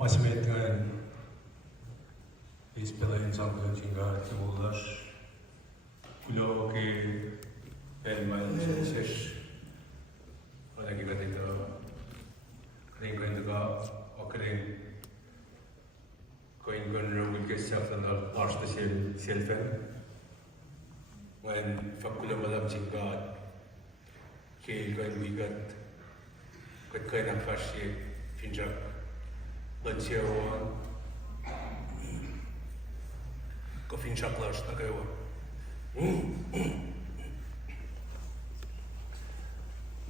Masemetingen spelen samen Jinga Timulas Kulo ke Elman Sesh Lagi ketika ketika okering koin rogul ke Sylvan arch the Sylvan when fakula malam Jinga ke koin wigat koin afashi Finjak Lancewa Kofin Chaklas Tagawa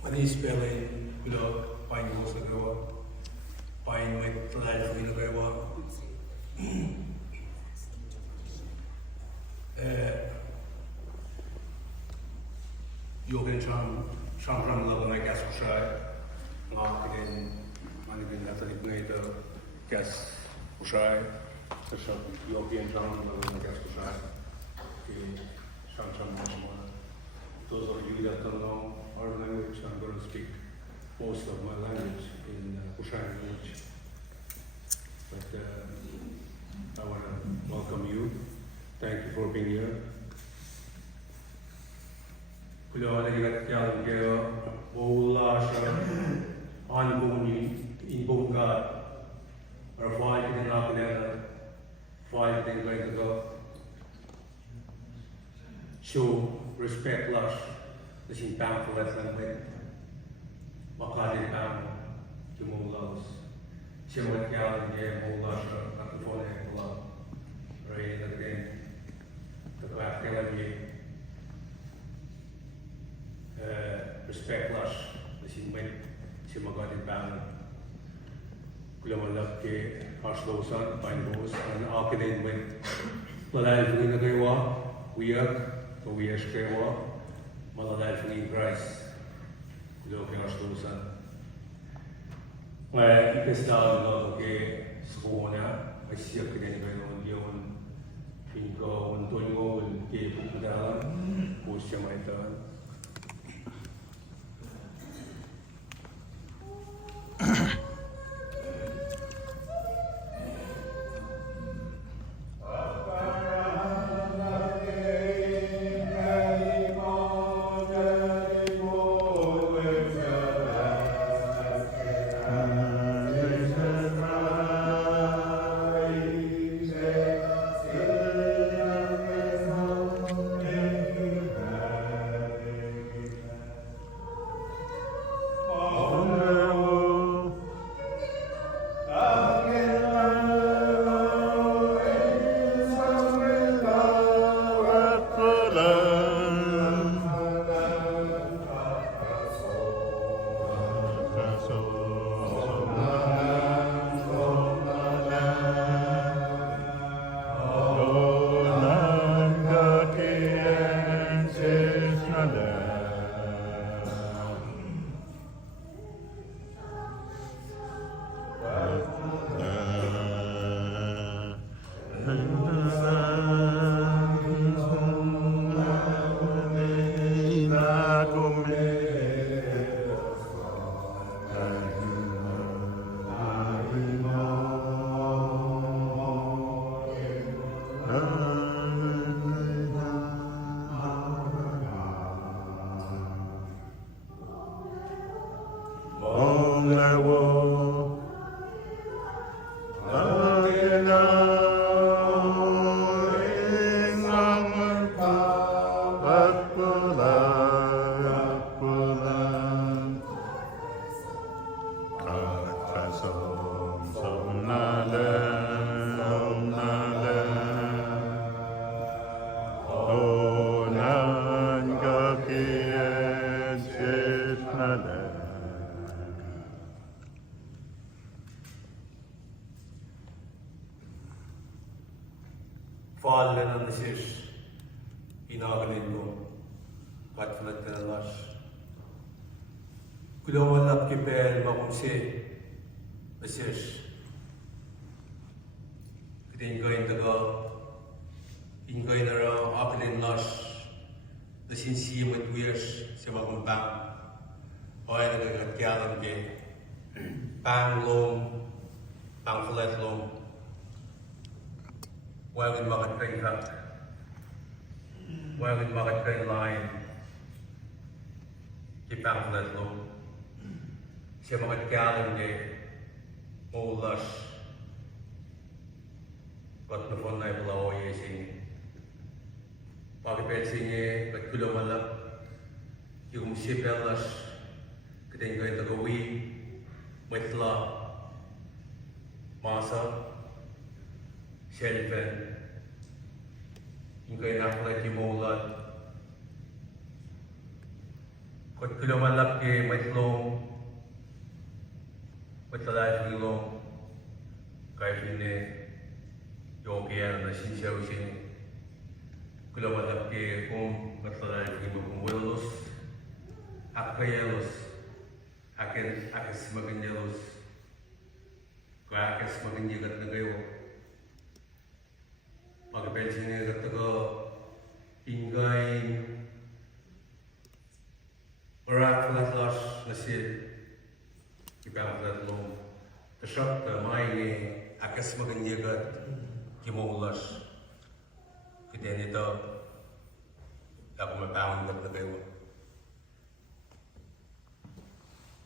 Money spelling Kulok Pine Woods Tagawa Pine with Life in Tagawa Yogan Sham Lava Gas Kushai Mark in Managing Catholic NATO Gas Kushai European Town of Gas Kushai Sham those of you that don't know our language, I'm going to speak most of my language in Kushai language. But I want to welcome you. Thank you for being here. Kulo naligat yalang kayo wala siya anbuni in bunga or fight in Napoli, fight in going to go show respect lush the same pound for less than with Makadi pound to Mulas. She went down and gave Mulas at the phone and Mula. Right again, the back respect lush the same way she Makadi pound. Kulamala ke Ashlosan, Pine Rose, and Alkadin went Malay Nagawa, Weird. We are Shkewa, Maladalfini Price, Loki Ashlusan. Where you can start Loki Spona, I see a Canadian on Dion, Finko, and Tongo, and Gay Pukudalan, Pusha my turn. Fallen on the shish, Inagalino, Patflat and Lush. Kulawalap Kipel, Makumse, the shish. Going to go, in going around, up in Lush, the sincere with wears, Semakum Bang, oil the Galan Gay, Bang Long, pangkulat long wagin makat kain hak wagin makat kain line ki pangkulat long siya makat kyalan de maulas kat nufon na ibulaw yesing pagpensingnya kat kulomalap yung sipelas kadang kain tagawi mitla masa Sylvan yung kain naklat yung maulat kat kulomalap ke mitlong mitlalay yung kahit hindi yokiyan na sinsiyaw sing kulomalap ke kung mitlalay yung Eulogy Eulogy akas maganyalos ko akas maganyagat na kayo pagpensin nga kataga ingay miraculous na sil ipangkat mo tasyak ka may akas maganyagat kimulas kita nito ako mapangkat na kayo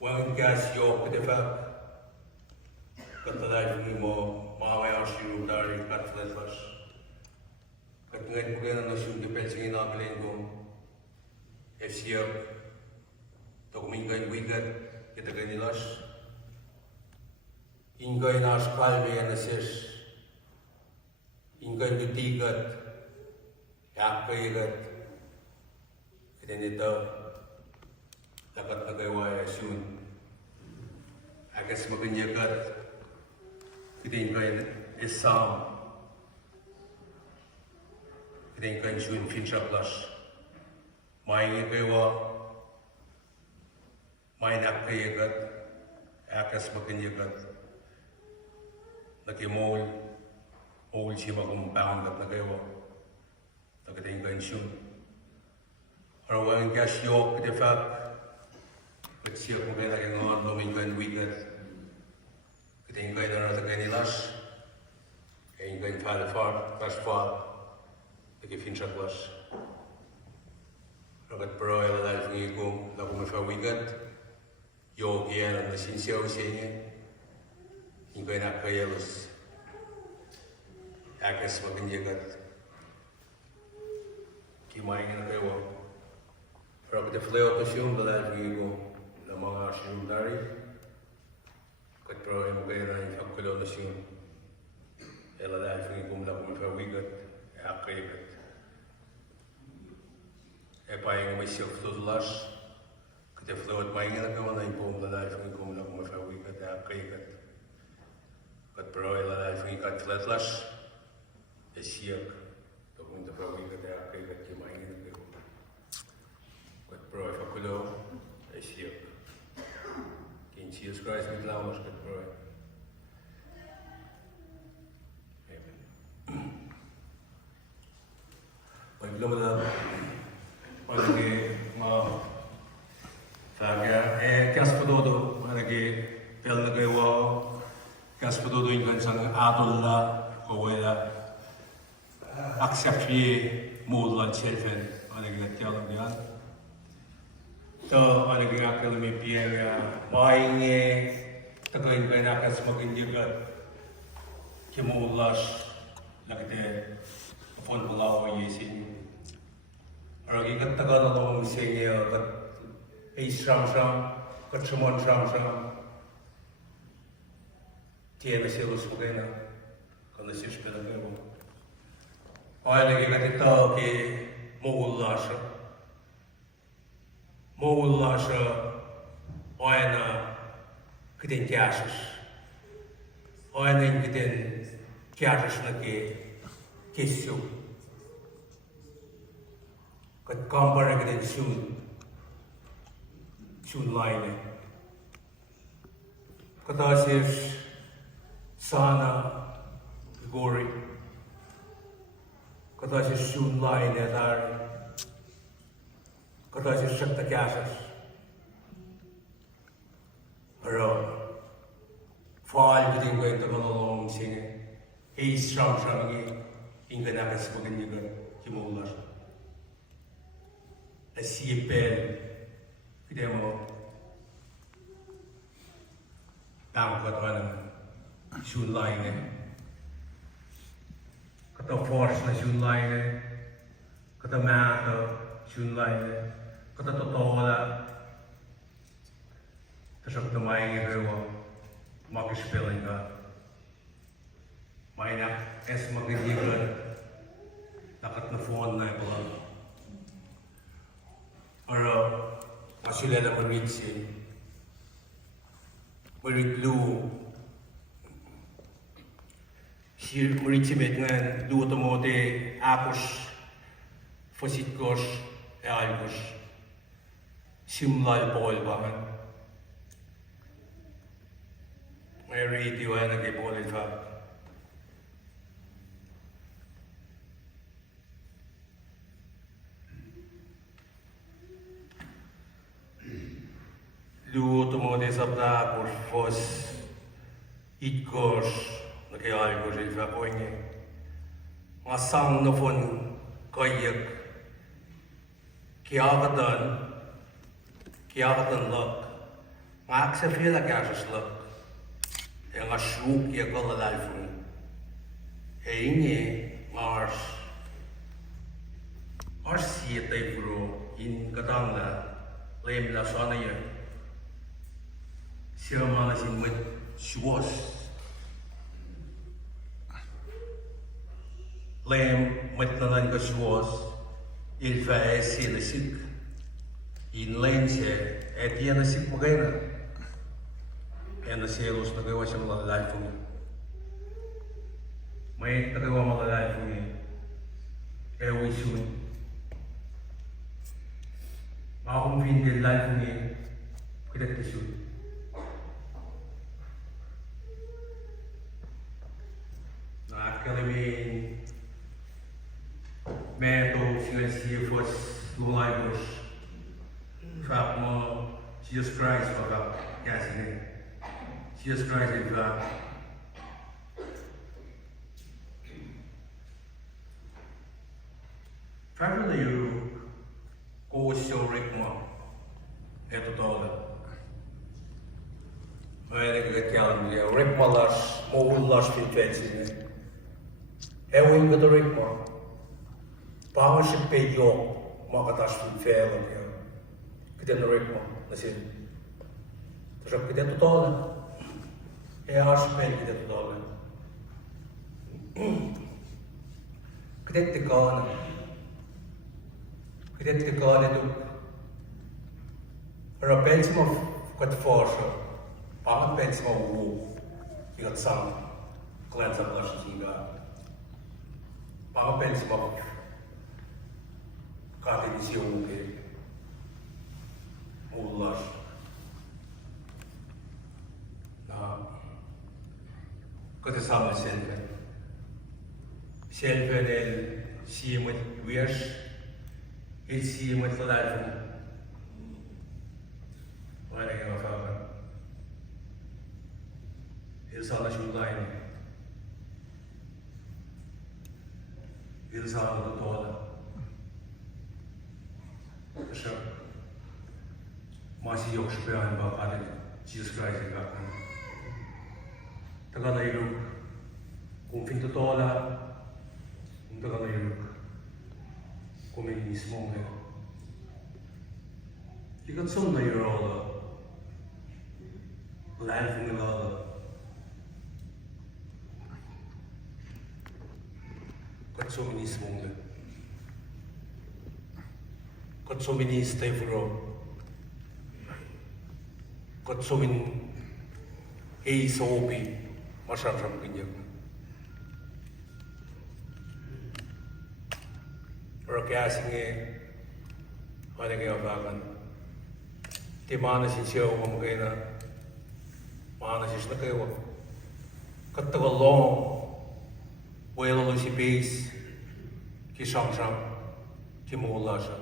Wang gas yok defa katalay mo maway asyu dari katletlas katngai kuya na syu depensing ina belengong FCF to kumingay wigat kita ganilas ingay nas kalbe na ses ingay dutigat yakaygat kita nito dapat nagawaya soon. Akas maganyagat kiting kain isam kiting kain soon finchaklas may gawa may nakayagat akas maganyagat nakimol siya magumpanggat na gawa kiting kain soon Arawang gas yok defa Siap mungkin lagi ngon domingguan weekend. Kita ingin dan rasa ganilas, ingin far, lagi finchak las. Ragat peroy lalai fungikung, lagu mefa weekend. Yogian dan sinsiaw sihnya, ingin nak kayalos. Akas makin jagat. Kima ingin kayawa. Ragat fleo to siung lalai fungikung. Mga asyong dari kat pro yung kaya na yung pagkulo na siya ela dahil fungin kumla kumipawigat akayigat payang may siya kutulas kati flawat may nga nagawa na yung kumla dahil fungin kumla kumipawigat akayigat kat pro ela dahil fungin kat flatlas siya to kumipawigat akayigat yung may nga nagawa kat pro yung pagkulo siya Jesus Christ with love, good boy. Amen. Belum ada lagi mau saya kas pedodo lagi pel lagi wow kas pedodo ingin sang adulla kowela accept ye mulan Sylvan lagi katialan dia to lagi akal me pianga maingnya tagain kain akas maging jagat kimulas lagi deh phone bulaw yesin lagi kat tagal na senya kat isram kat sumon shram tiada silos magana kalau sis pela kebo lagi kat ito ke Moulas oina kiten kiasus oina kiten kiasus na kisu kat kambar kiten sun line katasir sana gori katasir sun line dar Kata si sakta kiasas. Pero fall within going to along singing. He's strong, in the Nakas for the nigger, Himola. A sea bell, Fidemo, Banquet, Shun line, cut a force, Shun line, cut a matter, Shun line, cut a totola. Dus ook de mij makkelijk spelen gaat. Maar ja, is makkelijk hier dat het naar voren naar belang. Maar als jullie dat maar niet zien, maar ik doe hier maar iets met een doe het maar de appels, voorzichtig, eigenlijk, simulal bol waren. I read you and I get all it up. Lu tomode sabda por fos itkos na kay algo sa fakoinge. Ngasang na fon kayak kiagatan lak. Ngak sa fila kasas lak. En als zoek je allerlei van heen maar als je het even in katanga leem la zona je Sylvan is in met schwas leem met nalang schwas il fa essere sick in lente e tiene sick magana. En de celos nagawa siya malalay for me. May nagawa malalay for me. Kaya we soon. Makakumpin din life for me. Kidat na soon. Nakakalamin. Meto sila siya for lumaybos. Fact mo, Jesus Christ for kasi Jesus Christ is God. Family you KOSRAE ето това. Айде гътялам я. Рекма лаш, могу лаш финфеци. Ево им като рекма. Памаше пейо, мога таш финфела. Къде на рекма, на син. Защото където това. Аз пел където долу. Където те кана? Където те кана тук? Рапенцимо в като форша. Памет пенцимо в лук. И от сам кленца плаща снега. Памет пенцимо в кате ни си луки. Мулаш. Këtë samë Sylvan. Sylvan Seymour wesh, Seymour të lalën. Vajnë e këma faqën. Sana shumë lajnë. Sana të tonë. Këshë, masi jo shpërajnë ba patin, Jesus Christ e kakën. Taga na ilog, kung fintotola, kung taga na ilog, komunismo nga. Ikat som na irola, life nga lala. Kat komunismo nga. Kat komunista ifro. Kat komun ei sopi. Masyadong ganyan. Pero kaya sige, ano kaya bagan? Di mana siya umamagay na, mana siya na kayo. Katagalong, wala lang si base, kisang-sang, kimula siya,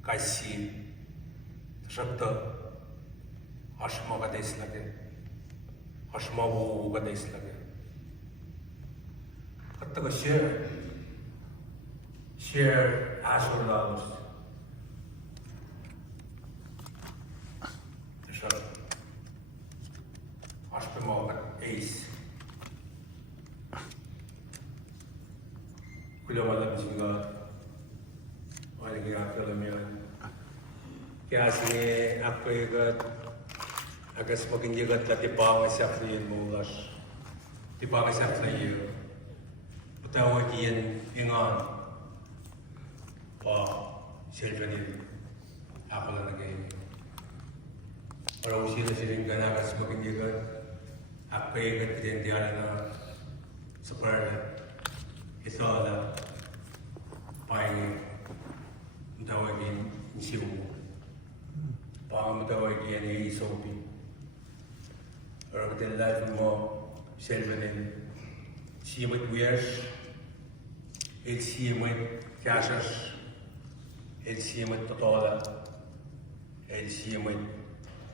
kasi, sabta, as mga kates natin. Ashmawu ka days lagi. At taga share asur lalos. Tasha ashpemo kat ace. Kulo wala bisinga. Wala kaya film yan. Kaya sige ako ikat. Agas maging ikat na tipawag sa friend mo las. Tipawag sa friend. Tawag yan ingan pa Sylvan ako lang nag-aim. Para usila silang ganakas maging ako ikat din diyan na sa parla. Ito ala pa'y tawagin Seymour. Pa'ang tawagin ay Sophie. Para matinalala mo Sylvan Seymour wears el Seymour casas, el Seymour totola, el Seymour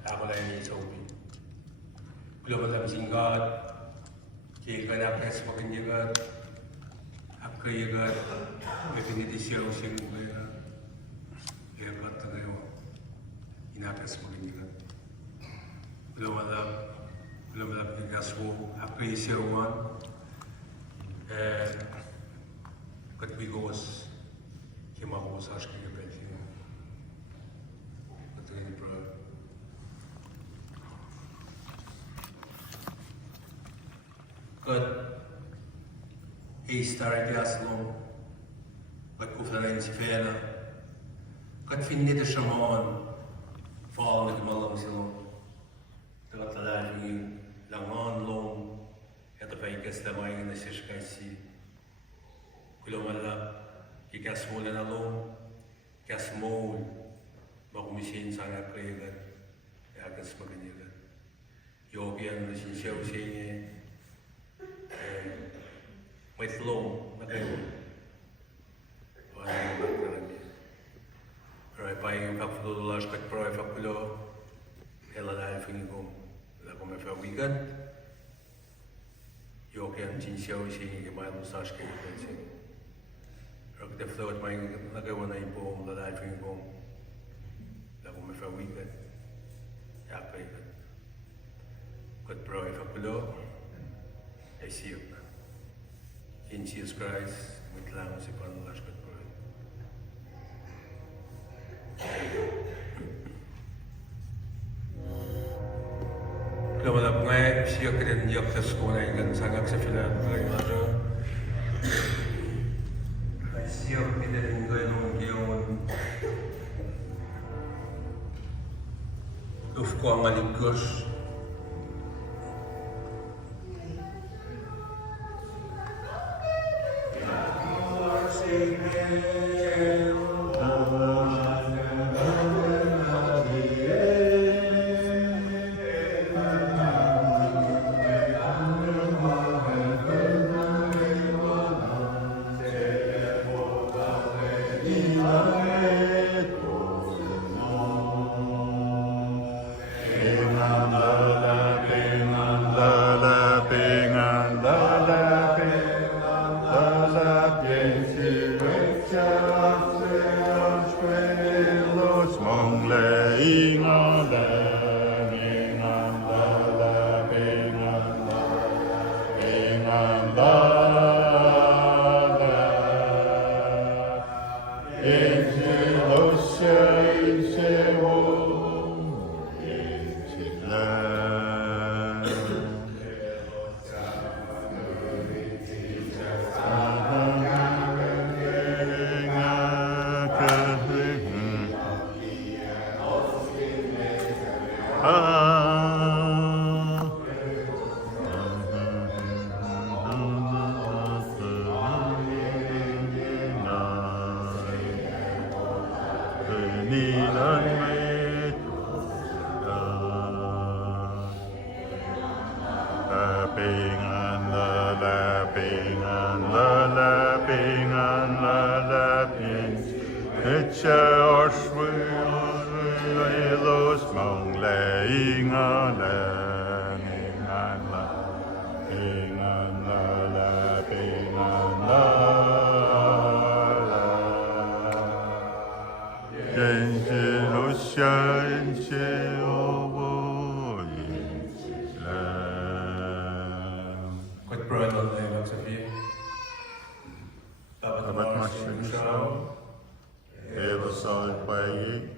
akola ni Sophie. Global am singkat, kaya nakas makanyagat, akayagat, definitisiyaw siyang kaya, lebat na kayo, inakas makanyagat. Global am tigas mo, akayisiyawan, kad bigos kimakos aşkı yapıyor. Katrini pro. Kad istar jasno, kad kuflanen sifena, kad finni de shaman, fallen de malam silo. Dat laten langan long, het op een keer stemmen in de sishkaisi. Kulomala, ikasmol na long, kasmol, makumisin sa nga kayagan, agas maganyagan. Yobian na sinsiyaw siya niya, may tlong na kayo. Wala yung magkaran niya. Pero ay pa'y kapfululas kat pro ay fakulo, hela dahil finigong, wala ko may fawigan. Yobian sinsiyaw siya niya, kaya malusas kayo kayo. Ook de vloot maar nagawa na yung buong lalaki yung buong lago may fawigan yakaigan kot bro if akulo ay siyok in Jesus Christ mitlang si panulas kot bro lamalap nga siyok rin yok sa skona yung sangak sa filan Siyok pindahin ko yung luf ko ang aligos. Quite proud of the works of you. Dapat masyadisyaw, Evasal Pagi,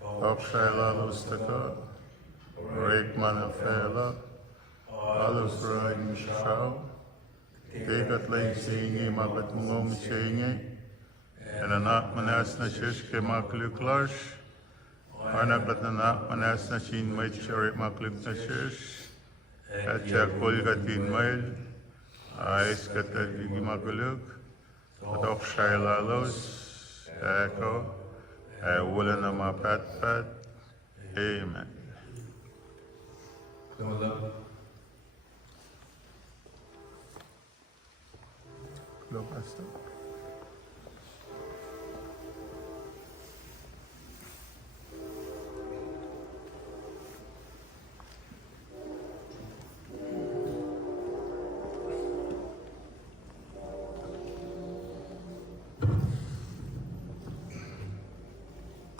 KOSRAE Lustaka, Rekman Afela, Alus Ragn Shaw, Tegat Lake Singi, Magat Mum Singi, and an Atmanas Nashiske Makluklash, Anagat an Atmanas Nashin Maitcharit Makluk Nashish, Etcha Kulgatin Mail, Ais Katagigi Makuluk, KOSRAE Lalos, Echo, Woolenama Pat Pat, Amen. Look, Pastor.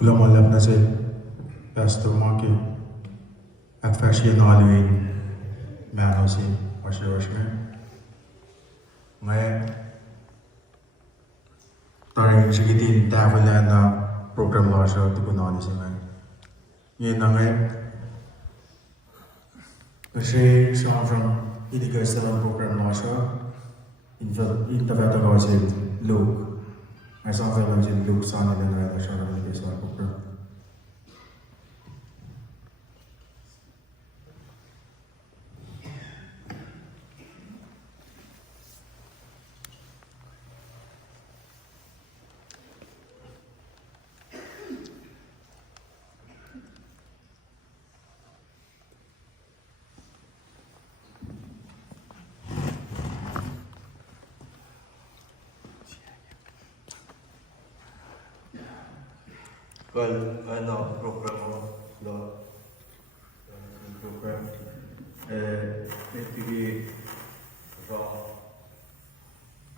Global Lebanon Pastor Monkey at Fashion Halloween Manosi Washington. My Taring Shigitin Tavalana program Lasha to Gunani Simon. Yename the Shay Sean from Idiga 7 program Lasha in the Vatagosi Luke. I saw them in Luke Son and then I shot of the case of program. Well, I know program the program. Maybe raw.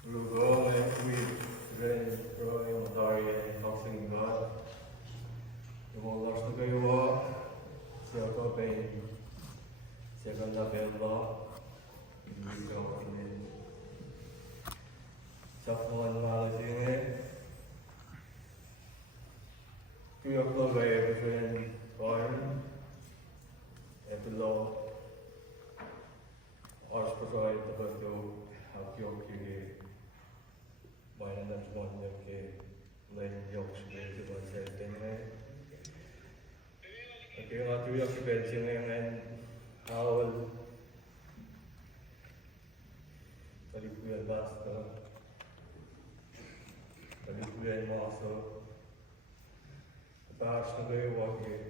Logo with rain drawing diary talking about the whole last of the war. Seatle pain. Second of the law. We go in. Someone managing we are the way between Bayern and below our provide the window how Yorkie Bayern and one Yorkie Lane Yorkshire to one set anyway. Okay, not to Yorkie Belgium and how Talibuan Basta Talibuan Master. Baas van de wakker.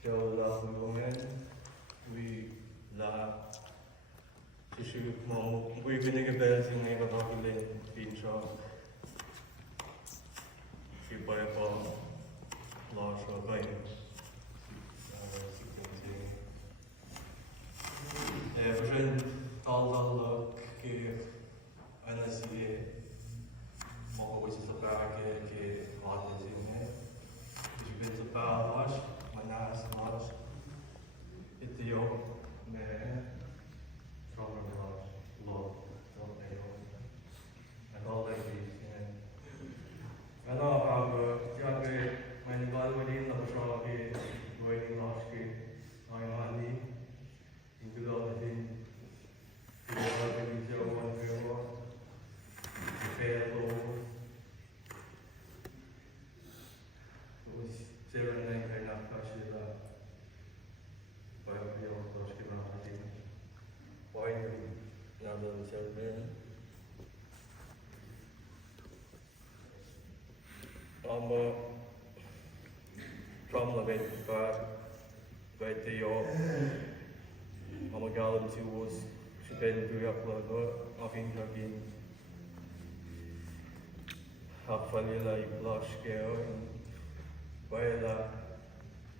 Veel laat me we la. Dus je moet we kunnen gebeld in een wat alleen pinchak. Je bij pa laat zo bij. We zijn al keer en als je mogen we ze vragen keer laten zien. Dus je bent een paar was, maar naast was het jou met stronger was, low, wat hij ook. En al dat is. En dan gaan we, ja, mijn balwedin, dat is al een beetje lastig, nou niet. Ik bedoel dat in, ik wil dat ik niet zo van veel, veel low. Seatle and I not touch it by the old Russian marketing. Why now the Sylvan? From the bit by the yo. I'm a gallant who was she been through up I think again. Half funny like blush girl. Well,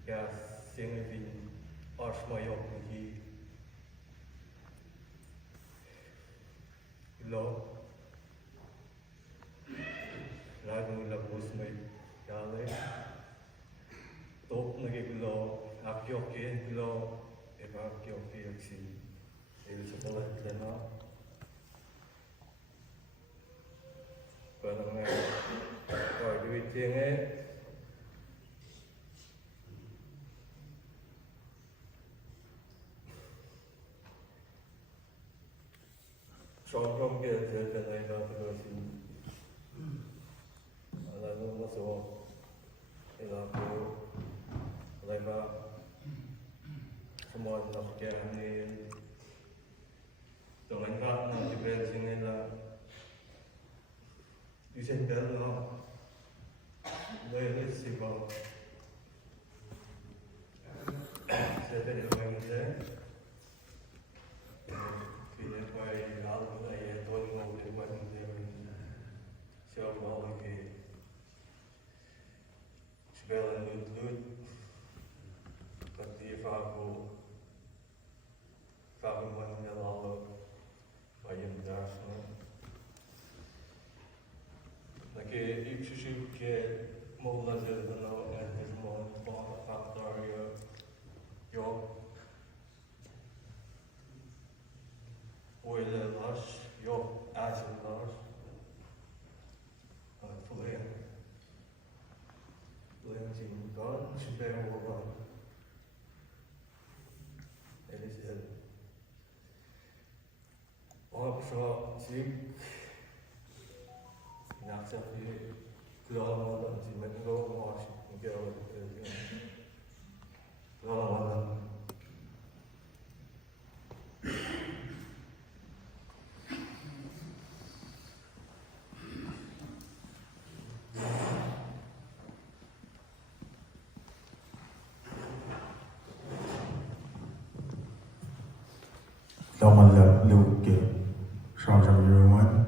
gas singing Ashma Yoki, Seatle. Còn ngày gọi đi tiếng ấy trong trong kia thì cái này là cái gì là nó số thì là cái là semua nó cái này trong anh ta nó chỉ bên trên này là đi trên cái nó đây là Sylvan sẽ phải được làm như thế khi em quay áo của thầy tôi ngồi để quay như thế cho vào cái spelen ut dat die vaak man heel alle bij je daar zijn. Dat je iets zoekt je mogelijk zitten nou en het is mooi vaak daar je oile las je ijzer las verleden. Verleden zien dan spelen we dan. Het is het. Zo zie ik. Nou, zeg je, klaren dan zie met een logo als je klaren dan. Đó mình là lưu kìa sau trong nhiều anh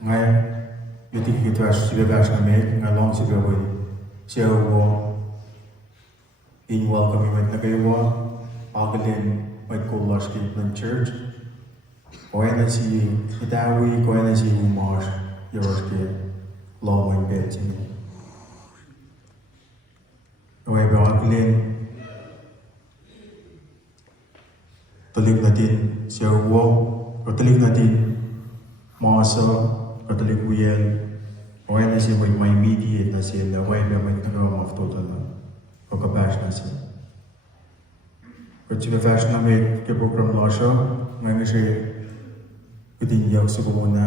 ngay như thì khi tôi sẽ về nhà mẹ ngay long sẽ về với chiều qua in welcome mình là qua Augustine với cô là Seymour Church có anh chị người ta vui có anh chị Umar Eulogy lo mình về chị rồi bảo Augustine Katolik natin si Arwo, Katolik natin Masa, Katolik Uyel, o na siya may immediate na siya na may nagawang of total na pagkabash na siya. Kung siya bash na may program law siya, ngayon siya kutinyak sa kumuna,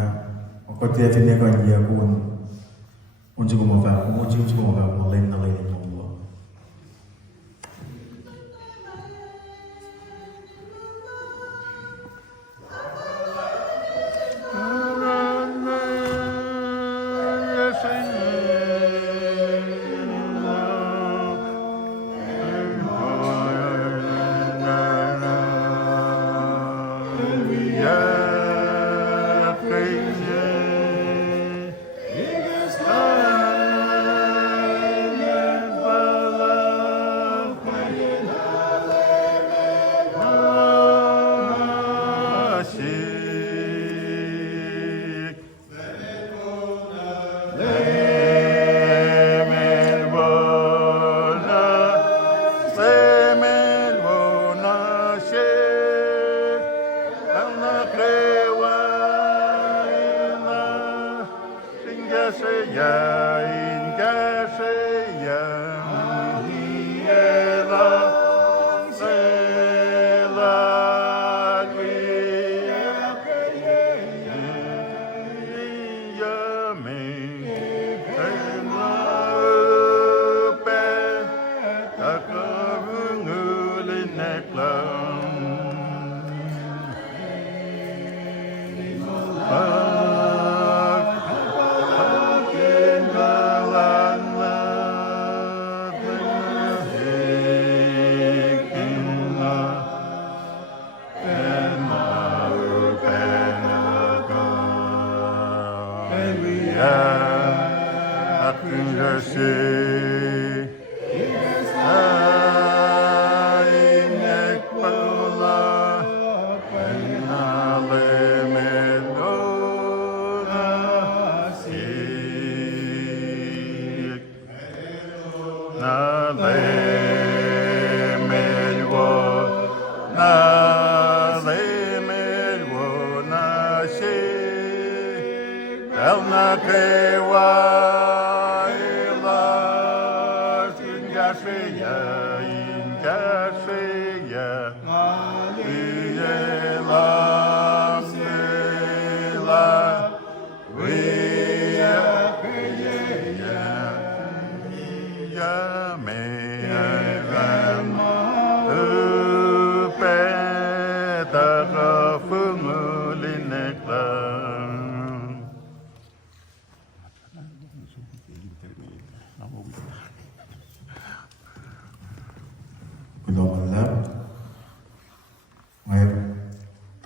o katiyatin niya kanya kung unsi kumafak, malayin na layin ng Allah.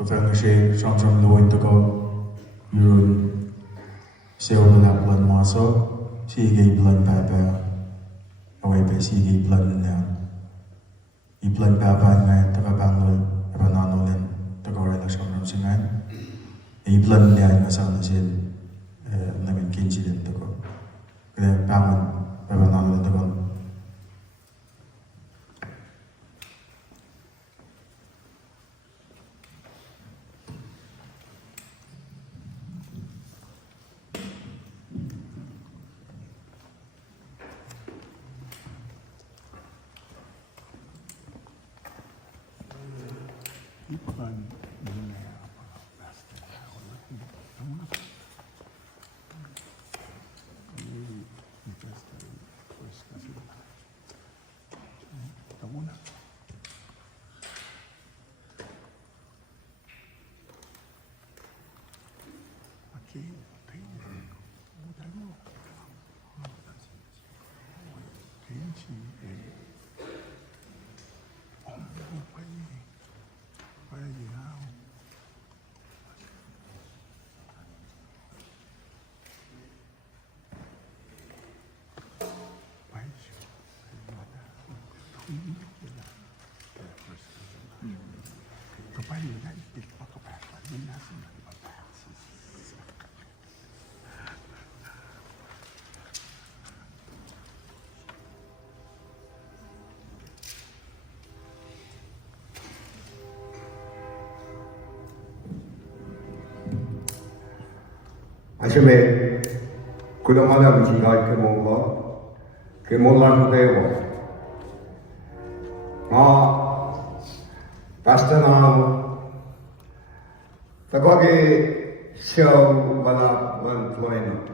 Kafang Shake, Shang Shang Luin to go, Yurun, Sylvan Upland Maso, Seagate Blood Papa, away by Seagate Blood and down. I Blood Papa and man, Takabangol, Evananolin, Takora Shang Singan, I Blood Lian Masan Sin, Namin Kinchilin to go. Then Paman, Evananolin to go. 아침에 그동안 아버지가 그 몰라도 되고 다스타나 takogi siyaw wala floino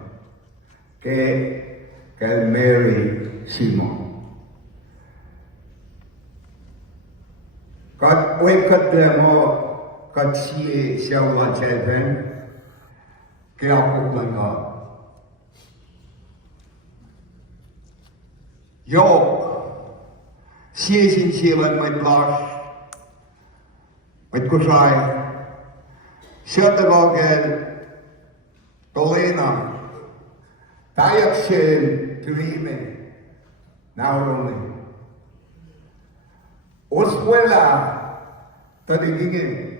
ke Mary Seymour kat wekat mo kat siyaw la Sylvan ke ako langa yo siya may blush with KOSRAE Sylvan Dolena Diaction Dreaming now only Oswella Tadigigin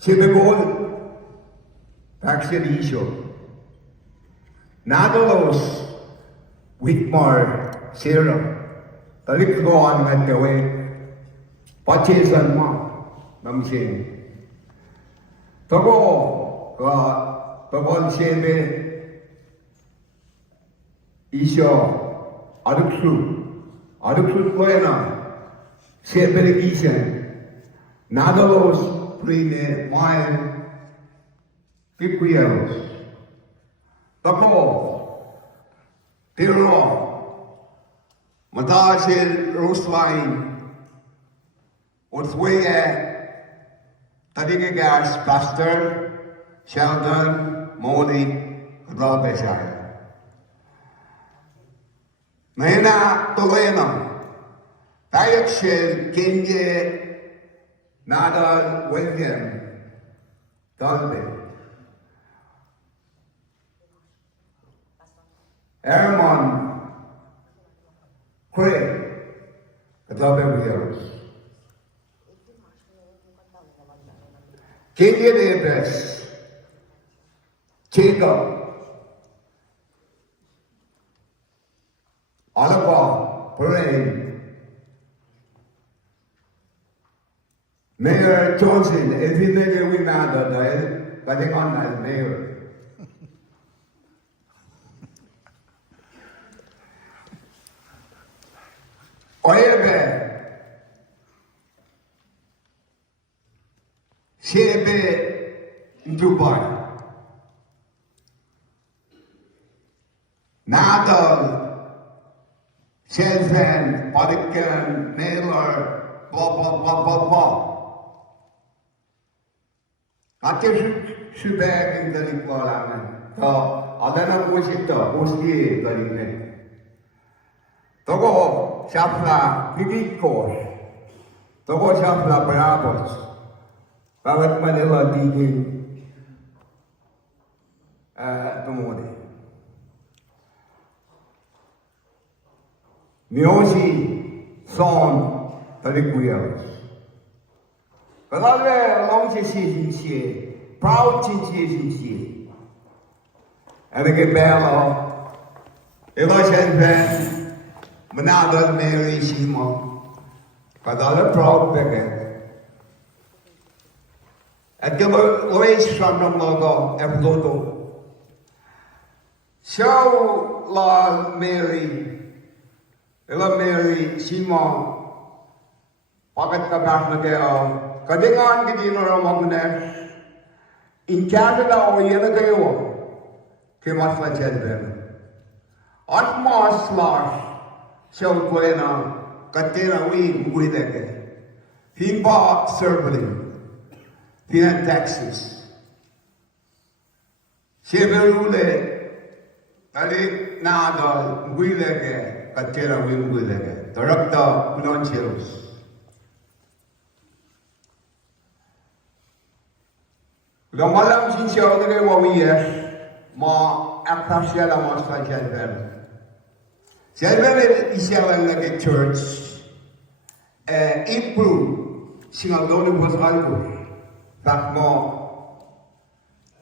Sibigol Action Issue Nadalos Whitmore Seatle Talikloan at the way Pachesan mo namsin. Togo togon sebe isyo aduksu koena sebe gisen nadalos prine mile pipuyeros. Togo tiro matasil roswain Uthweye Tadigagas Pastor Sheldon Modi Robeshire. Nena Tolena Tayakshel Kinye Nadal William Dolby Ermon Craig Dolby Wheels. Kinye Davis, Jacob, Oliver, Parade, Mayor Johnson, everything we matter, but they on as mayor. Oebe. Sebe Dubai Nadal Sylvan Podican Mailer blah Ate Subeg in the Lipolan to Alana Washita Osti Galine Togo Shafla Piggy Course Toko siya Flaparabos. Bakit Manila diging tumuli? Miyoshi son talikuyos. Kadalwe long si si proud si. And again bello. Sylvan manadal Mary Seymour. Kadalwe proud bege. At the ways from the logo Evlodo. Show la Mary. Ela Mary Seymour. Pakat ka back na kayo. Kadingan ka din naramang na. In Canada o yan na kayo. Kaya mas na Sylvan. At mas slash. Siya ko na. Katina wing buwideke. Himba Sylvan. Here in Texas. Seatle, tadi nadal guilege, katera wim guilege. Director Unoncheros. Kalau malam sincere dengan wawiye, ma apresiasi la masa Sylvan. Sylvan Israel lagi church, improve singal doni bos algo. Tak mo,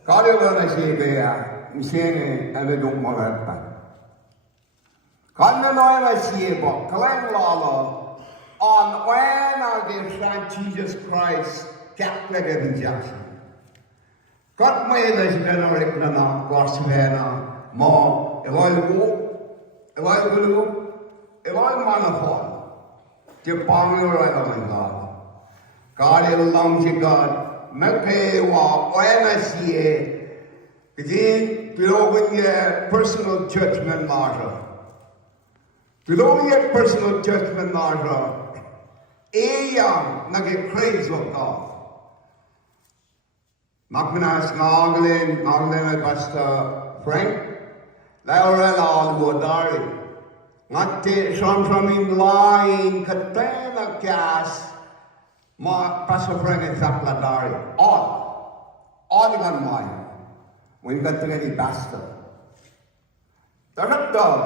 kalau na siya kaya, misalnya ada dong malata. Kalau na siya ba, kalian lalo, on when our friend Jesus Christ Catholic rejection. Kat may na siya na rin na KOSRAE na mo, eloy manafon. Siya pangyayari naman God. Kalau lang si God. Nagkawa na siya kasi pilawin niya personal judgment nasa. Pilawin niya personal judgment nasa. Iyang nag-praise of God. Magminas ngagalin na basta Frank. Laurel al-Wadari. Ngati siyam-siyaming laing katena kias. Ma Pastor Frank and Zapladari, all in mind. When you got to any pastor. Tanap daw,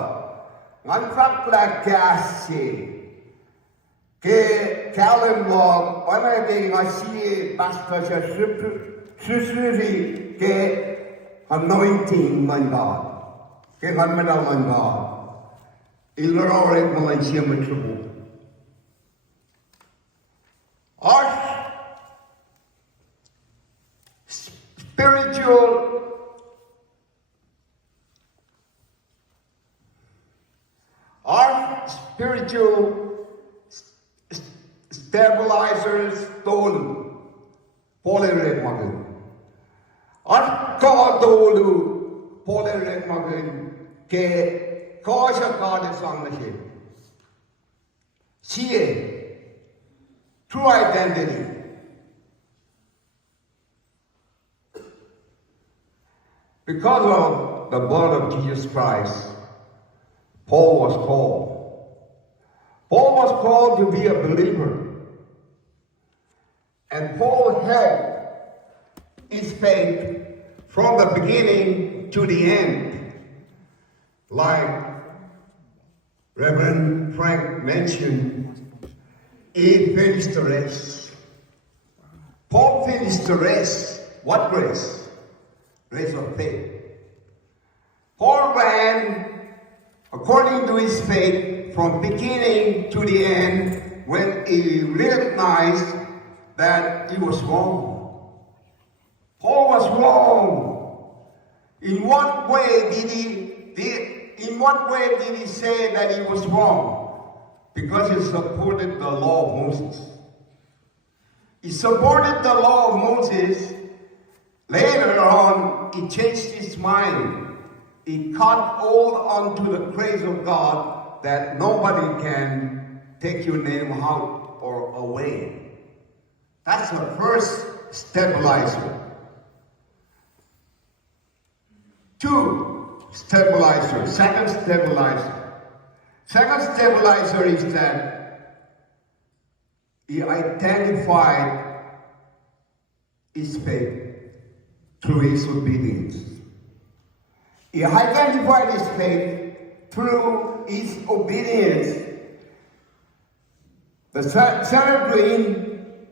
ngan Zapladasi, ke Calvin Log, wana ke ngasi pastor siya susuri ke anointing man God, ke ngan medal man God. Ilororek Malaysia Metro. Our spiritual stabilizers stolen. Polyrate magin. Our God tolu polyrate magin ke kausha God is on the ship. See. True identity. Because of the blood of Jesus Christ, Paul was called. Paul was called to be a believer. And Paul held his faith from the beginning to the end. Like Reverend Frank mentioned, he finished the race. Paul finished the race. What race? Race of faith. Paul ran according to his faith from beginning to the end when he recognized that he was wrong. Paul was wrong. In what way did he say that he was wrong? Because he supported the law of Moses. He supported the law of Moses. Later on, he changed his mind. He caught hold onto the grace of God that nobody can take your name out or away. That's the first stabilizer. 2 stabilizer. Second stabilizer. Second stabilizer is that he identified his faith through his obedience. He identified his faith through his obedience. The Sanhedrin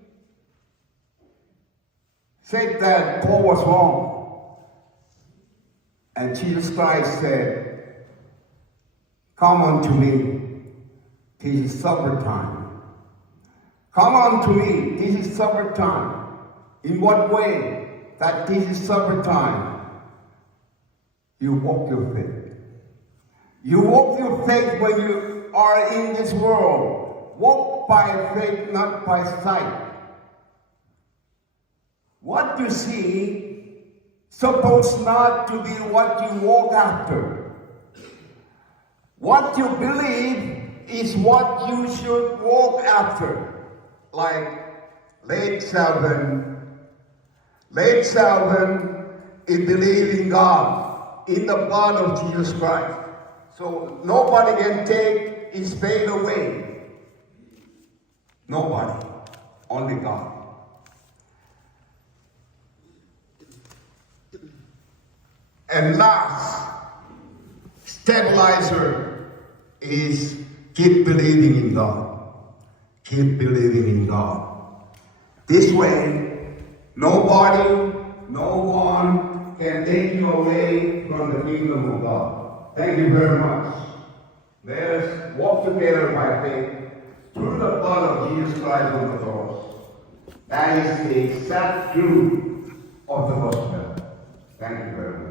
said that Paul was wrong. And Jesus Christ said, "Come unto me, this is supper time. Come unto me, this is supper time." In what way? That this is supper time. You walk your faith. You walk your faith when you are in this world. Walk by faith, not by sight. What you see supposed not to be what you walk after. What you believe is what you should walk after. Like late Sylvan is believing God in the blood of Jesus Christ. So nobody can take his faith away. Nobody. Only God. And last stabilizer is keep believing in God. Keep believing in God. This way, nobody, no one can take you away from the kingdom of God. Thank you very much. Let us walk together by faith through the blood of Jesus Christ on the cross. That is the exact truth of the gospel. Thank you very much.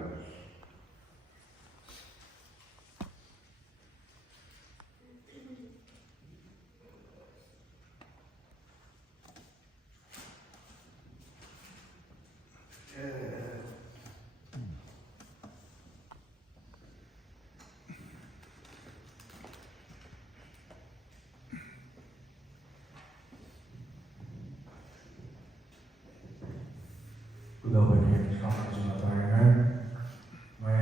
Global Health Conference of Ireland. My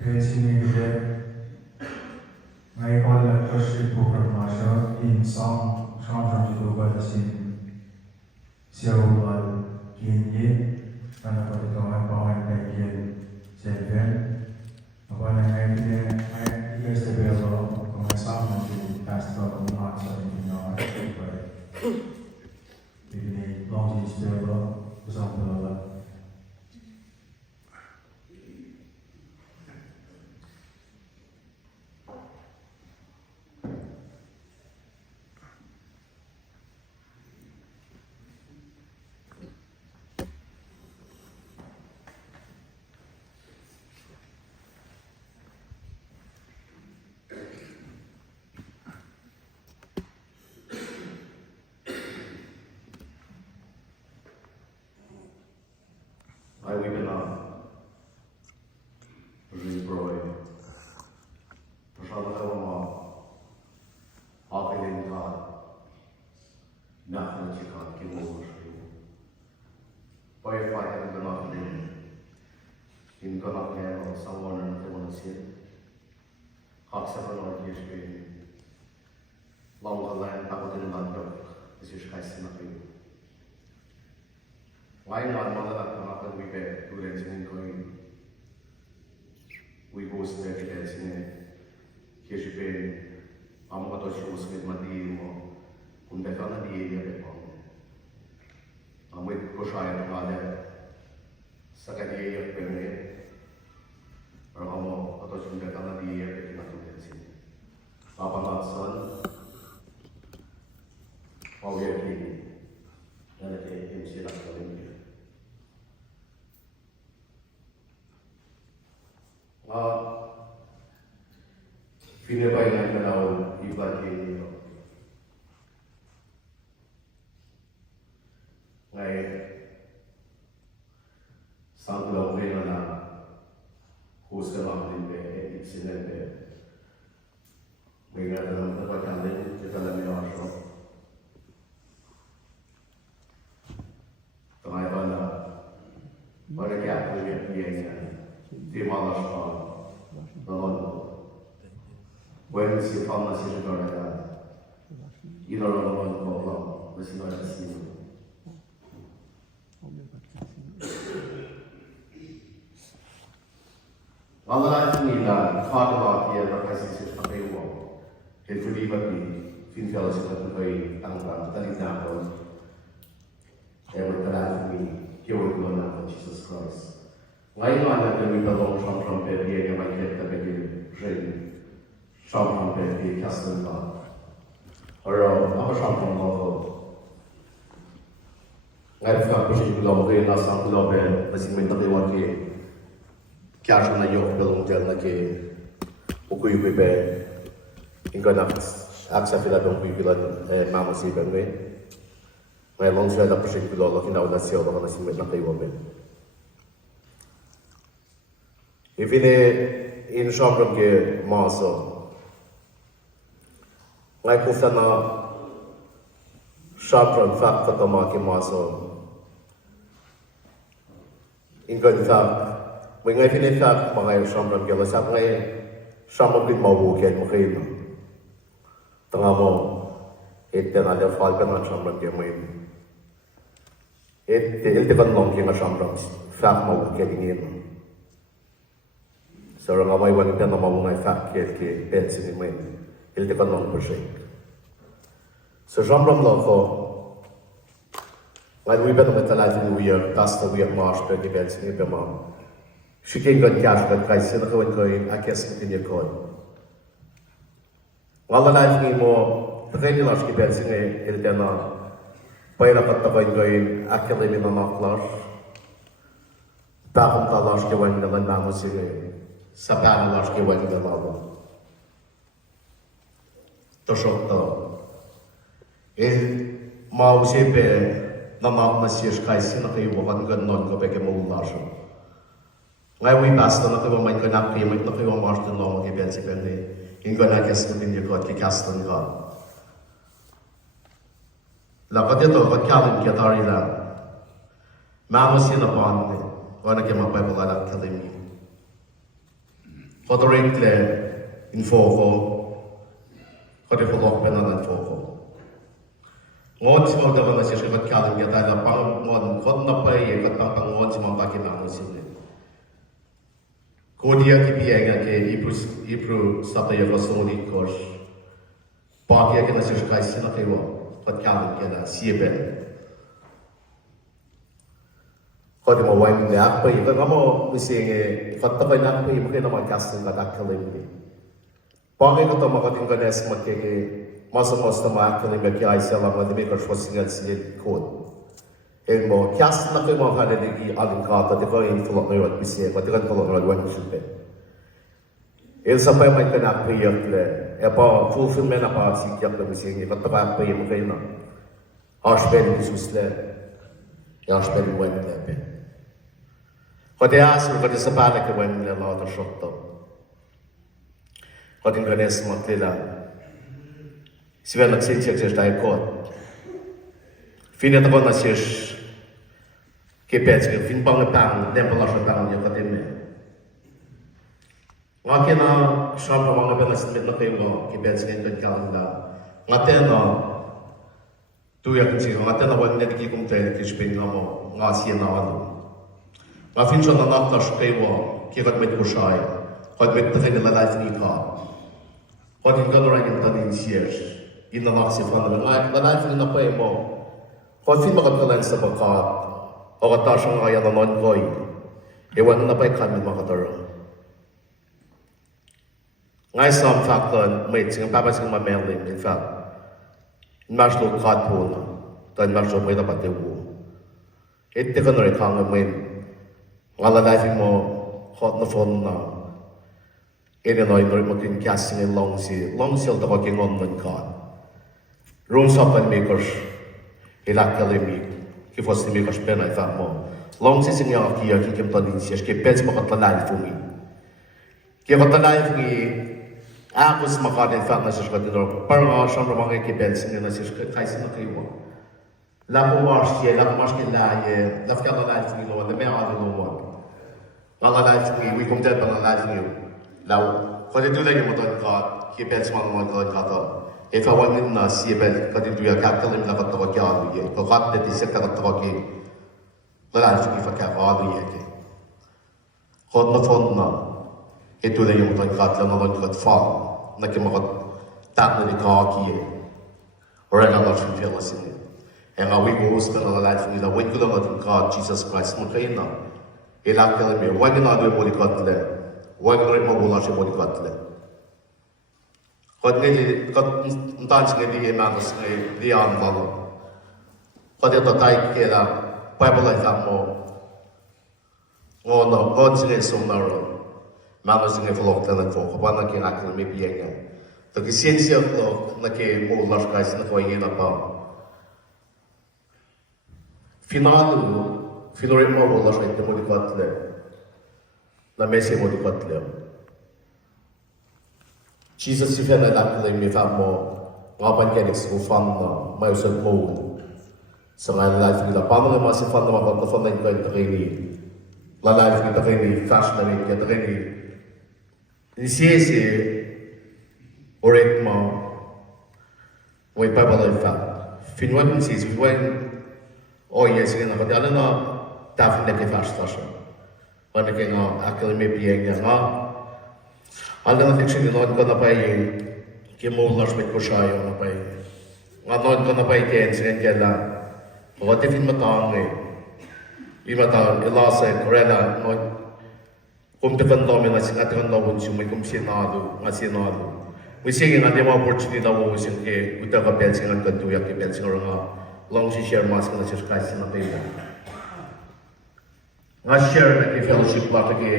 president my all worship program Masha in song from the global scene. Seatle, Kenya, and about the Power and Sylvan. Upon I guess the bill of my song to pass the hearts of the United long is bill. I weep enough. Rebroy. Prashadavama. Avilinka. Nothing you can't give over you. By a fight in the nothing. In Galapia or someone and the one here. Oxford or Yeshua. Long land, I would in London. Is your sky nothing. Why not mother that we get to dancing going? We go to every dancing. Here's your pain. I'm going to show us with my deal. I'm going to be a bit more. I'm going to push out of my head. Second year of pain. Or I'm going to be a bit more dancing. Papa, not son. Or we are king. And I take him sit up for him. Pinabay ng panahon, iba kayo. Ngayon, sang law kayo na husga makalimbe, sinende. May nga naman napagkalin, ito lang yung asyo. Tangay ba na, paragyak ko yung niya, di malas pa, naman. When you found a situation like that, you don't know what to go wrong. Masih ada Seymour. Allah nila khadwa kia na kasi sis na kayo. Kaya kuli ba fin fellowship na kay tanggang talina ko. Kaya magkala ni kiyo ko na ko Jesus Christ. Ngayon na kami talong from pepe na may kita bagi rin. From pepe kastan ba. Or ako from ko. Ngayon ka ko siya kulo rin na sa kulo be kasi may takiwan ki. Kaya na yok belong dyan na ki ukuy be ingka na aksa fila dong kuy fila mama si ben we may long sila na pasig kulo lo kinaw na siya baka na si met na kayo ben ifine in shambram ke maso ngay kusa na shambram fak katama ke maso ingka ni fak When I finish that, mga siyambram kaya sa ngay siyambram din mahuhukyan mo kayo. Tanga mo, ito na lang fall ka na siyambram kaya mo yun. Ito kan long kaya siyambram, fact mahuhukyan din yun. So, nga may wala na mahungay fact kaya kaya pensin mo yun. Ito kan long per shake. So, siyambram lang ko, ngayon we better metalatin uyak, tas na uyak marsh per kaya pensin yun mo. Shikin God cash God kay sila ko akes mo tinya ko. Wala life ni mo pwede lang si pensin eh na para patakoy ko akela ni mama class. Bakit talas ke wan naman mamo si sa panas ke wan na mamo. To shokto. Mau sepe na mama si kay sila ko bukan ganon ko peke mo ulasyo. Ngayon may basta na kayo may kanak kayo, may kayo ang martin long mag-ibig si Pende. Yung na kasi din yung kikastan ka. Lapat ito, pagkalin kita rin lang. Mamos yun na paan din. Kung na kayo magpapalalak kalim yun. Kotorin kle, in foko. Kotorifalok pa na ng foko. Ngon si mga gawin na siya siya pagkalin kita. Lapang ngon, kot na pa iya, katang pangon si mga bakimamos yun. Kodia ki biega ke Ibru sataya vasoni kos. Pakia ke nasi shkai sina kewa. Patkalin ke na sieben. Kodi mo wain ne akpa iba ngamo misinge fatta na akpa iba kena magkastin ka dakkalim ni. Pakia ko to makating ganes makkege masa makkalim ke ay sala madimi kos fosingal sinet kod. Mo kias na kayo mga kaniligi alingkata, di ko yung tulak na yun, bisye, pati kan tulak na yun, sipe. Sa pa yung may kanakriyak le, pa fulfillment na pa sikyak na bisye, nga katabak pa yung kayo na. Ashpen Jesus le, ashpen yung wani le. Kati asin, kati sa panak yung wani le, lauta shokto. Kati yung ganes mo tila, siya nagsinsiyak siya tayo kot. Finit ako na siya kipets ke fin pang pang dem pala sa pang yo kateme ngake na shop pang na belas mit na kayo kipets ke kan kalanda ngate na tu ya kinsi ngate na wan ne ki kum tel ki spin na mo ngasi na walo ma fin so na na tas kayo ki kat met ko shai kat met ta na la ni ka kat in kan ran in tan in siers in na ngasi fa na la life ni na pa mo kat fin ma kat kalan sa baka o katasang kaya na non-coin, iwan na pa'y kami makataro. Ngay sa faktan, may singang papasing mameling, in fact, maslo kat po na, tayo maslo may dapat yung ito ka na rin kang may ngalalafin mo, hot na phone na, ininoy na rin magkinkasing yung long seal ako kingon ng kat. Room sopan makers, ilakalimig, kifos ni Mikas pena I thought mo. Long si sinya kia ki kim tadin siya ki pets makatalay fungi. Ki makatalay fungi akos makadin fat na siya kadino. Parang siyang ramang ki pets ni na siya kaisi na kayo. La ko mars siya, la ko mars ki laye, la fka talay fungi lo, la mea adi lo mo. La talay fungi, we kum dead pa talay fungi. La ko di tulay yung moton ka ki pets man mo ka to. if I want in Seatle, got into a capital in the Katoaki, but what that is a Katoaki, the life to give a Kavali. Hot not on now, it will you like Catalan got fall, like him about that many car or I got not feel us in it. And I will spend a life with a window of God, Jesus Christ, Makina. He'll tell me, why do not do what he got there? Why do you not watch what he got there? Got dancing in the Emmaus, the arm, but at the time, Bible like that more. Oh no, God's in so narrow. Mamas in a flock and for one can actually be again. The Kissensia of the cave, all large guys in the way in about. Finalu, Filorimo will like the Modicatle. La Messi Modicatle. Jesus, if you had actually me found more, Mapanics who found my son mold. So I like with the Pamela Massif found about the funding going to Rini. La life with the Rini, fashion get Rini. Insieme orecmo we Bible in fact. Finwan says when yes in the Dalana definitely fast fashion. When again actually maybe a I'm not actually not gonna buy Kimmo Lush with KOSRAE on a pay. I'm not gonna buy dance and get that. What if in Matang? Imatan, Elasa, Corella, not. Kung tekan namin na sinatikan na wunsi may kung sinado, we sing nga di mo opportunity na wusin ke uta ka belsing ang kantuya ke belsing nga long si share mas na siya kasi na tayo. Nga share na ke fellowship la ke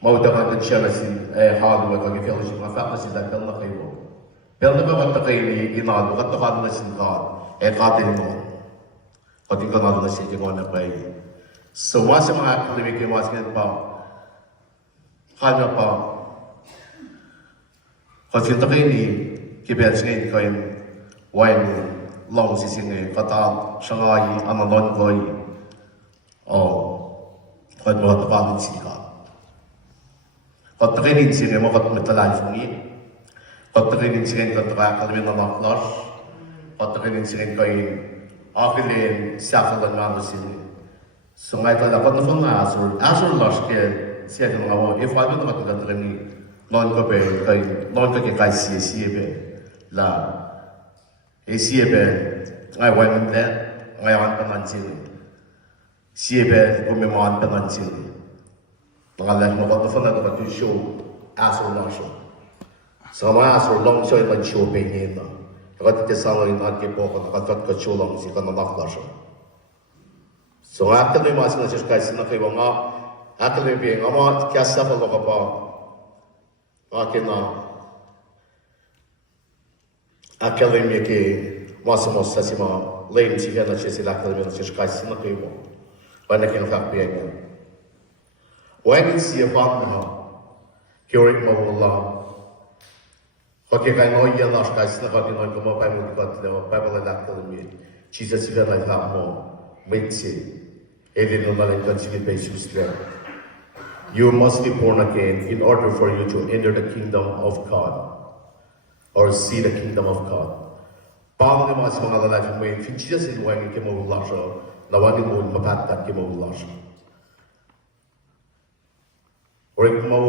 mauta ka share na si halo ka ke fellowship nga fa kasi da na kayo. Pero na ba ta kay ni inado ka ta na si God ka din mo. Pati ka na si ke na pa. So mas mga akademi ke mas pa Hanya pa, kasi ito kayo ni Kibels ngayon kayo wine long sising kata Shanghai ananon koy kaya mga tapagin sila. Kata kayo ni sila mo kat metalay fungi, kata kayo ni sila kata kaya kalamin na naklas, kata kayo ni sila kayo akilin siya kalan nga sila. So ngayon tayo dapat na asur las kaya siya yung mga if I don't know what to ni non ko be kay siya be la siya be ngay wan de ngay wan pangansin siya be kumimuan pangansin pangalan mo ko na to to show asol na show so mga asol long show yung show be niya na kapag tisama yung nagkipo ko nakatot ka show long si kanalak na show so nga actually mas na siya kasi na kayo nga actually being ama kaya sa palo pa akin na academy ke masamos sa sima lane siya na siya sila academy na siya kasi na kayo wala kang fakbiyan when siya pa na curate mo wala okay kayo no yan na kasi na kasi no kuma pa mo ka tlo pa pala academy Jesus siya na lang mo mitsi ele no malang continue pa sustra. You must be born again in order for you to enter the kingdom of God or see the kingdom of God. Paano naman sa mga lalaki mo yung Jesus is why hindi mo ulasyo, nawagin mo mapatag mo ulasyo. Or kung mo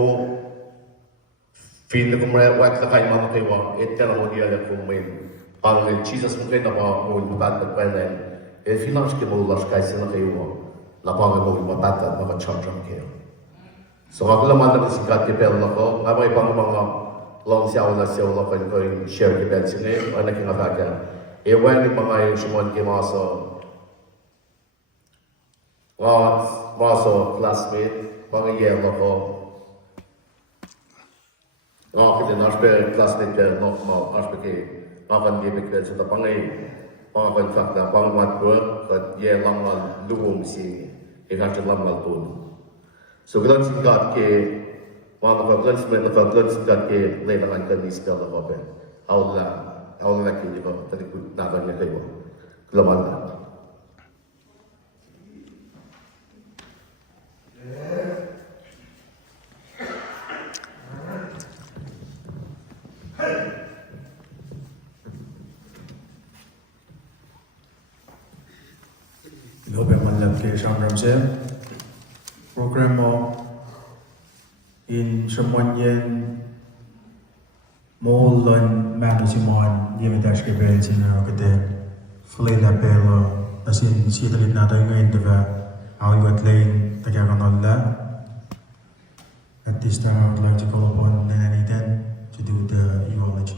feel na kung wait na kayo mga kayo, ito na mo niya kung may paano Jesus mo kayo na mo mapatag pa na feel na mo ulasyo kayo sila kayo na paano mo mapatag mapacham-cham kayo. So ako naman na si Kat Kipel ako, nga may ibang mga long siyaw na ko yung share Kipel sila, ang naging afaka. Ewan yung mga yung sumon kimaso, classmate, mga yelo ko. Nga kita naspe classmate ka, naspe ki, akan gibig ka sa tapangay, mga konfakta, pang matwa, kat yelang luwong si, ikakit lang malpun. So glan singkat ke mga glan singkat ke lelangan kan ispel na kope. Awla kini ko tadi ku nakan niya kayo. Kelaman. Lobe manlap ke shangram se program mo in Shamwan Yen Molon Manasimon Yemitash ke Ben Sina Kate Fleda Pelo Asin Seatle Nata ngayon diba Awat Lane Tagakanolla. At this time I would like to call upon Nanny Den to do the eulogy.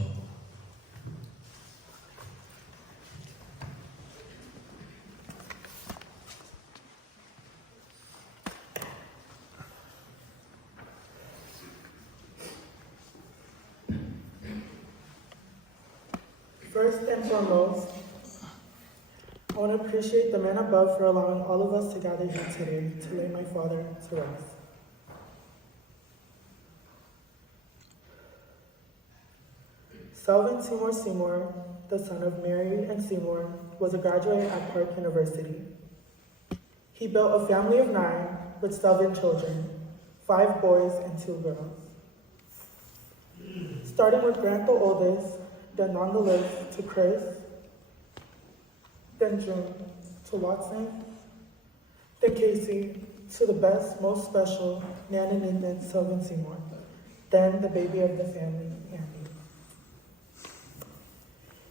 First and foremost, I want to appreciate the man above for allowing all of us to gather here today to lay my father to rest. Sylvan Seymour, the son of Mary and Seymour, was a graduate at Park University. He built a family of 9 with 7 children, 5 boys and 2 girls. Starting with Grant the oldest, then on the list to Chris, then June to Watson, then Casey to the best, most special, Nan and Nathan Sylvan Seymour, then the baby of the family, Andy.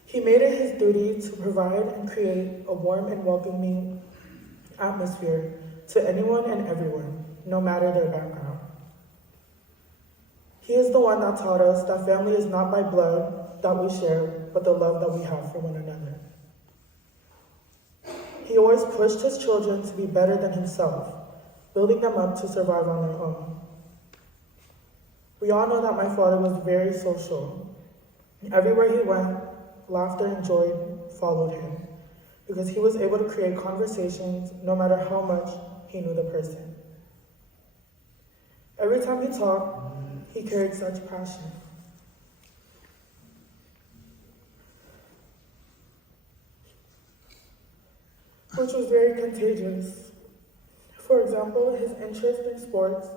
He made it his duty to provide and create a warm and welcoming atmosphere to anyone and everyone, no matter their background. He is the one that taught us that family is not by blood that we share, but the love that we have for one another. He always pushed his children to be better than himself, building them up to survive on their own. We all know that my father was very social. Everywhere he went, laughter and joy followed him, because he was able to create conversations no matter how much he knew the person. Every time he talked, he carried such passion. Which was very contagious. For example, his interest in sports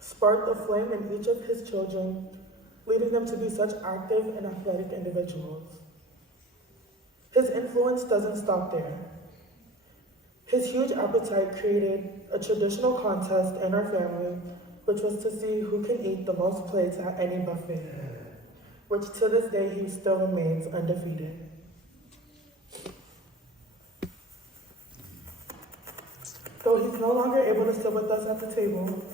sparked a flame in each of his children, leading them to be such active and athletic individuals. His influence doesn't stop there. His huge appetite created a traditional contest in our family, which was to see who can eat the most plates at any buffet, which to this day he still remains undefeated. Though he's no longer able to sit with us at the table,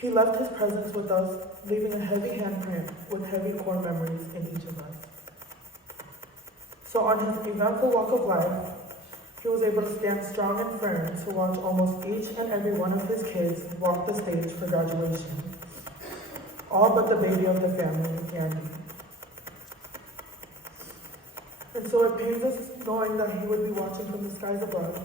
he left his presence with us, leaving a heavy handprint with heavy core memories in each of us. So on his eventful walk of life, he was able to stand strong and firm to watch almost each and every one of his kids walk the stage for graduation. All but the baby of the family, Andy. And so it pains us knowing that he would be watching from the skies above.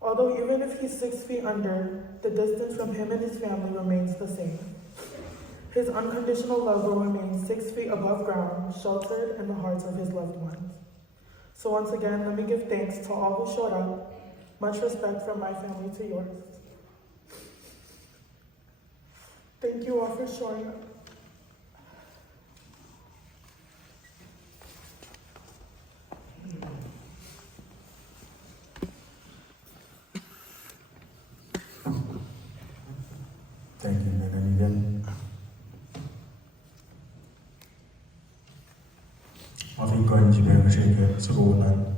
Although even if he's 6 feet under, the distance from him and his family remains the same. His unconditional love will remain 6 feet above ground, sheltered in the hearts of his loved ones. So once again, let me give thanks to all who showed up. Much respect from my family to yours. Thank you all for showing up. Thank you, Nananigan. I think I'm going to be able to shake it. So go on.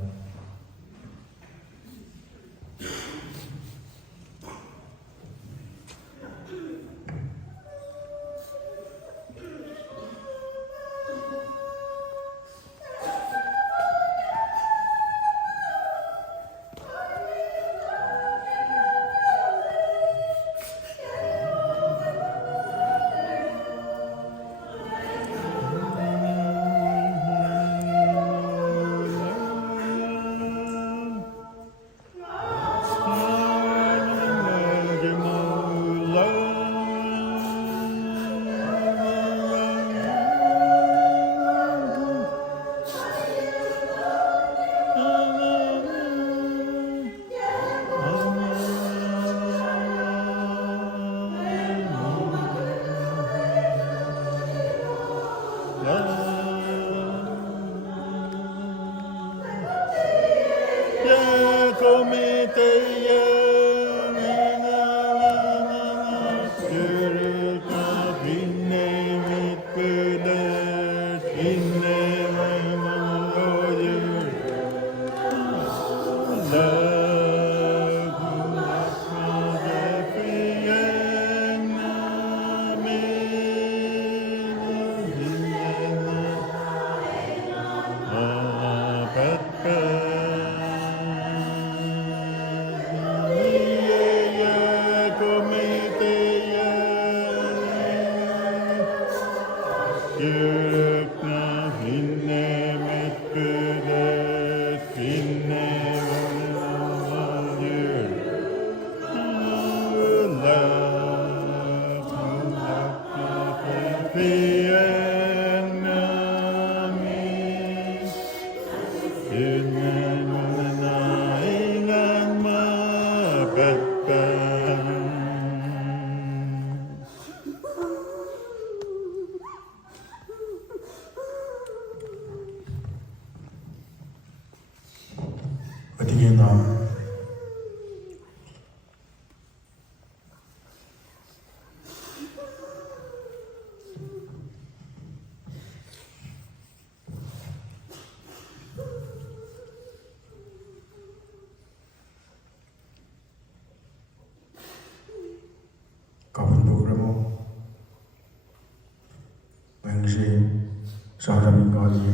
장점인 거 아니에요?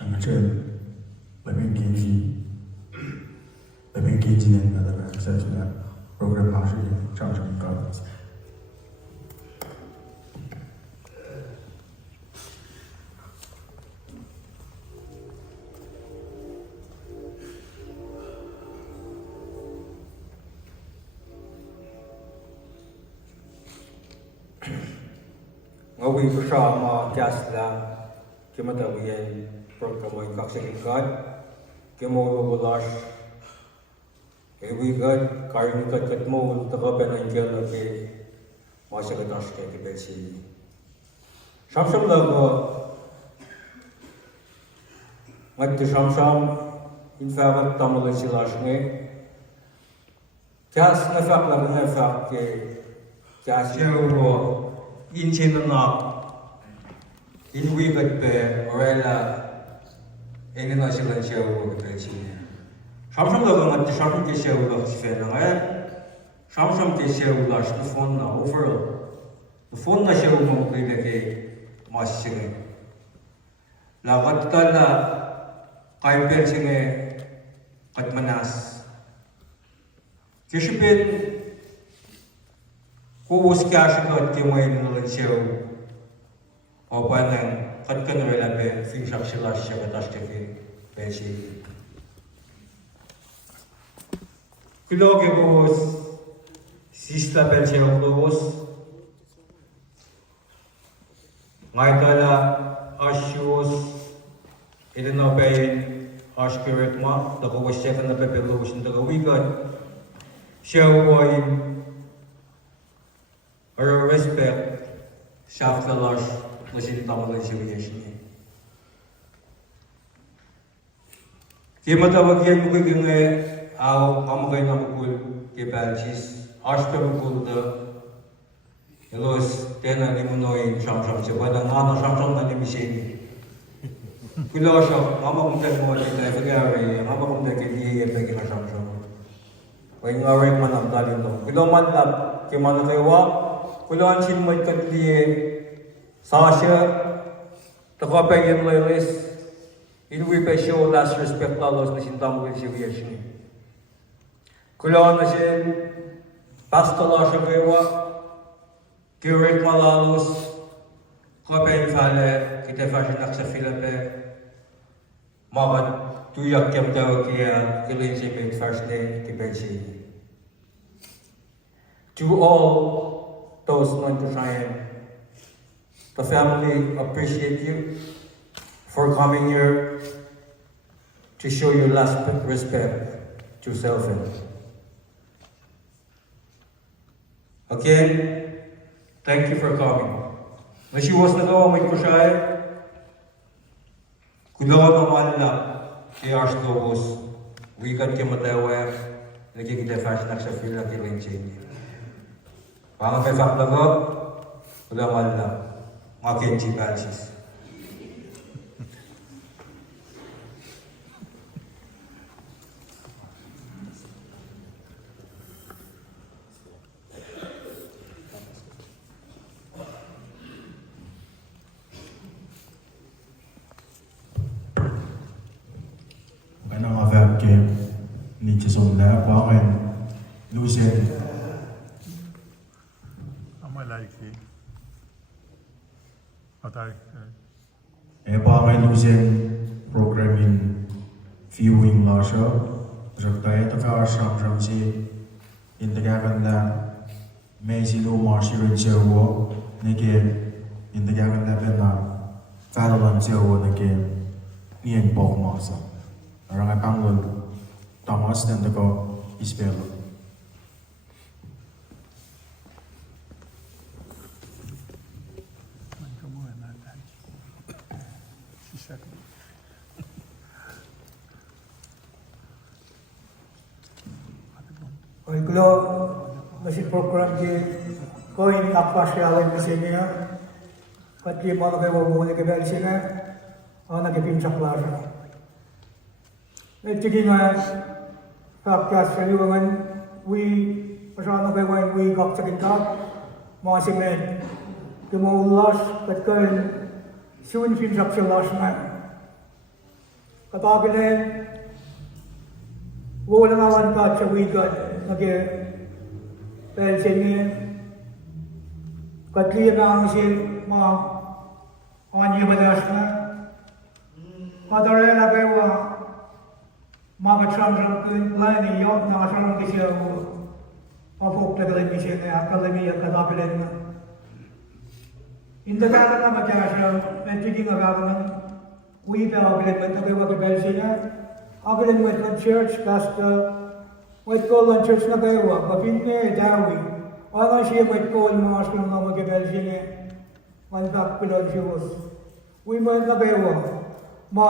아무튼 레벨 게이지는 나다가 사실은 프로그램 방식이 장점인 거 같아요. Ngawi bersama kiasla kita tawian program kaksekikat kemo bolas ewi gat karin kat katmo takaban angel ke masa katash ke besi samsam lago mat samsam infarat tamal silashne kias nafaq la nafaq ke kias yo 인체는 인위가 때 어렐라 에너지를 채우고 그렇지. 삼성도 같이 삼성께 채우고 싶어요. 삼성께 채우고 싶은 overall. 폰나 채우고 그렇게 마시게. 라가탈라 가이벨싱에 같마나스. 기시빈 Kung uski asyikot kimoy nulun siyaw o panang katkan relabe fingsak sila siya katas kaki pesi. Kuloge bos sista ben siyaw bos ngay tala asyos ilinobayin askirit mo dako siya ka napepelobos ng dagawigan siyaw boy or respect şaftalar nasıl tamamen seviyesini. Kima tawagyan mo kay ngay aw kamagay na mukul kay Balchis ashta mukul da elos tena ni munoy samsam se bada ngana samsam na ni miseni. Kulo siya mama kung tayo mo dito ay pagari mama kung tayo kay diye pagi na samsam. Way ngaway man ang talin to. Kulo man lab kima na kayo Kuloan sin mo katliye Sasha takapayin loyalist inwi pa show last respect lalos na sintamo kay siviyashin. Kuloan na sin pastala siya kaywa kirit malalos kapayin fale kita fashion naksa Philippe magat tuyak kem daw kaya ilin si mid first day kipensi. To all those known to Cheyenne. The family appreciate you for coming here to show your last respect to Sylvan. Again, thank you for coming. Nasiwas na gawa may kusay, kudawa naman lang kay Archdiocese, wikan kay Matewe, nagkikita fashion sa fila kay Lindsay. Mga kayfak lago, kudawa lang, mga kenchi Balchis. Programming viewing lasha jagdaya taka sham si indagagan la mezilo marshirin sewo nege indagagan la bena falalan sewo nege nien bog masa arang panglon Thomas dan dako ispelo. Kalau masih program di koin apa sih awal misalnya, pasti malah kayak mau ke Belanda, orang ke Pincak Plaza. Jadi nggak fakta sekalian we pasal kayak we gak sekitar masih men kemaulas katkan soon fin saksalas na katagilen wala naman ka sa wigan nage pelsenin katliya na ang sil mga anya badas na kadare na bewa mga chamram kun lani yok na chamram kisya mapok tagalan kisya na akademiya katagilen na indagatan na matyasya medyo agavanan we fell agreement na bewa kibelsinya agreement with the church pastor with call on church na bewa papinne dawi wala siya with call mga askong na magkibelsinya malbak pilon siya we man na bewa ma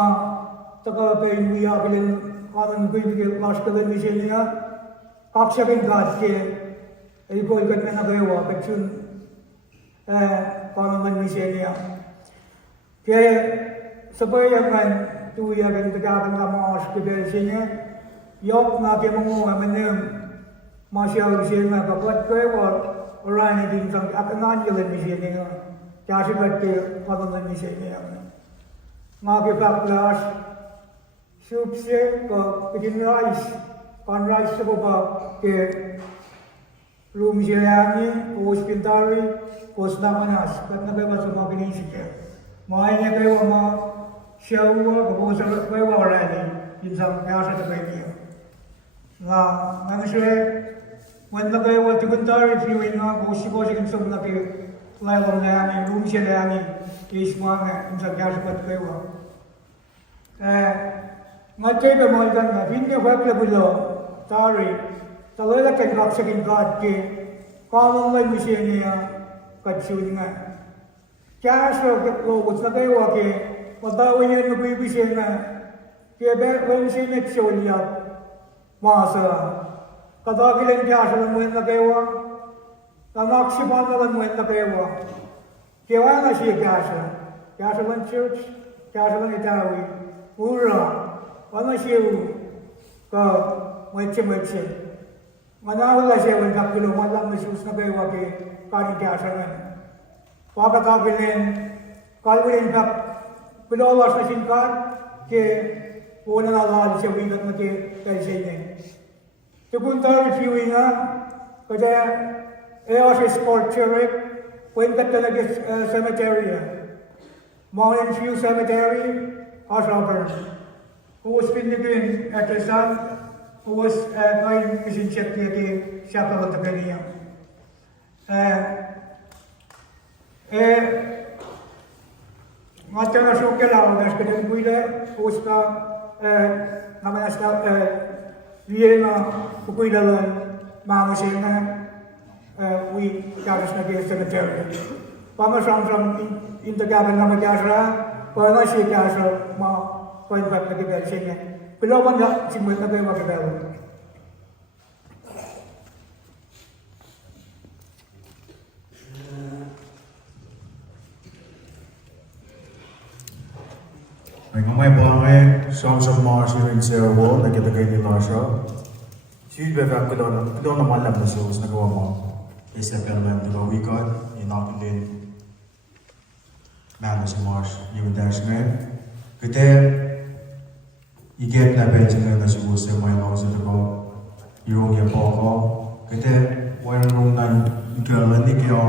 tagapain we agreement kanan kuibigil laskalan niya kaksakin gatke ay ko ikat na bewa kachun kanan niya kaya sabayangan tuya kan tagakan na mga oskibelsinya yok na ke mga manem masyaw siya na kapat kaya orani din sang akanan yalan niya kasi ba't kanan niya nga ke paklas soup se ko bikin rice kan rice sa baba ke room siya ni hospitary posnamanas kat na ba sa mga kinisip Mahanya kayo mga siyawa, kapag kayo already, yun sa kaya sa kayo. Nga, nga siya, when na kayo, tiguntari, viewing nga, kung siya kung sa mga kayo, layang na yan, room siya na yan, case mga nga, yun sa kaya sa kayo. Nga tayo ba mga ikan nga, hindi ko kaya bulo, tari, talaga kayo kaksakin ka, kamang lang siya niya, katsun nga. Kaya siya logot na kayo wake, matawa niya nagbibisin na, kaya ba siya nagsiulyap, masa, katagilan kaya siya lang na kayo, tanaksipan na lang na kayo, kaya nga siya kaya siya lang church, kaya siya lang itawi, ura, wala siya ka matse, manawala siya wala kakilo, wala masyus na kayo wake, kanin kaya siya lang. Pagkakabilin, kalwin ka, pilawas na singkat, ke una na lahat siya wigat na kaya siya. Tupunta reviewing nga, kaya siya sport church, pwede talaga cemetery. Mountain View Cemetery, Ashaper. Who was pinigin at the sun, who was going to check the chapel of the Kenya. Macam na syukur lah, orang sekarang kuila, usta, nama nasta, dia na kuila lan, mama sih na, we karas na kaya cemetery. Pamasam intagaban nama KOSRAE, pada sih KOSRAE mau poin bat lagi bersihnya. Belum ada cuma lagi pakai belu. May bangai songs of Mars in Sylvan nakita kayo nila siya. Siyudbeva kudo na malam na shows nagawa mo. Isa pelman diba weekend inakilin man si Mars yung dash ngayon. Kite iget na bensin na siguro sa may lawas ito ko yung yan po ako. Kite walang rong nan ikaw ni kayo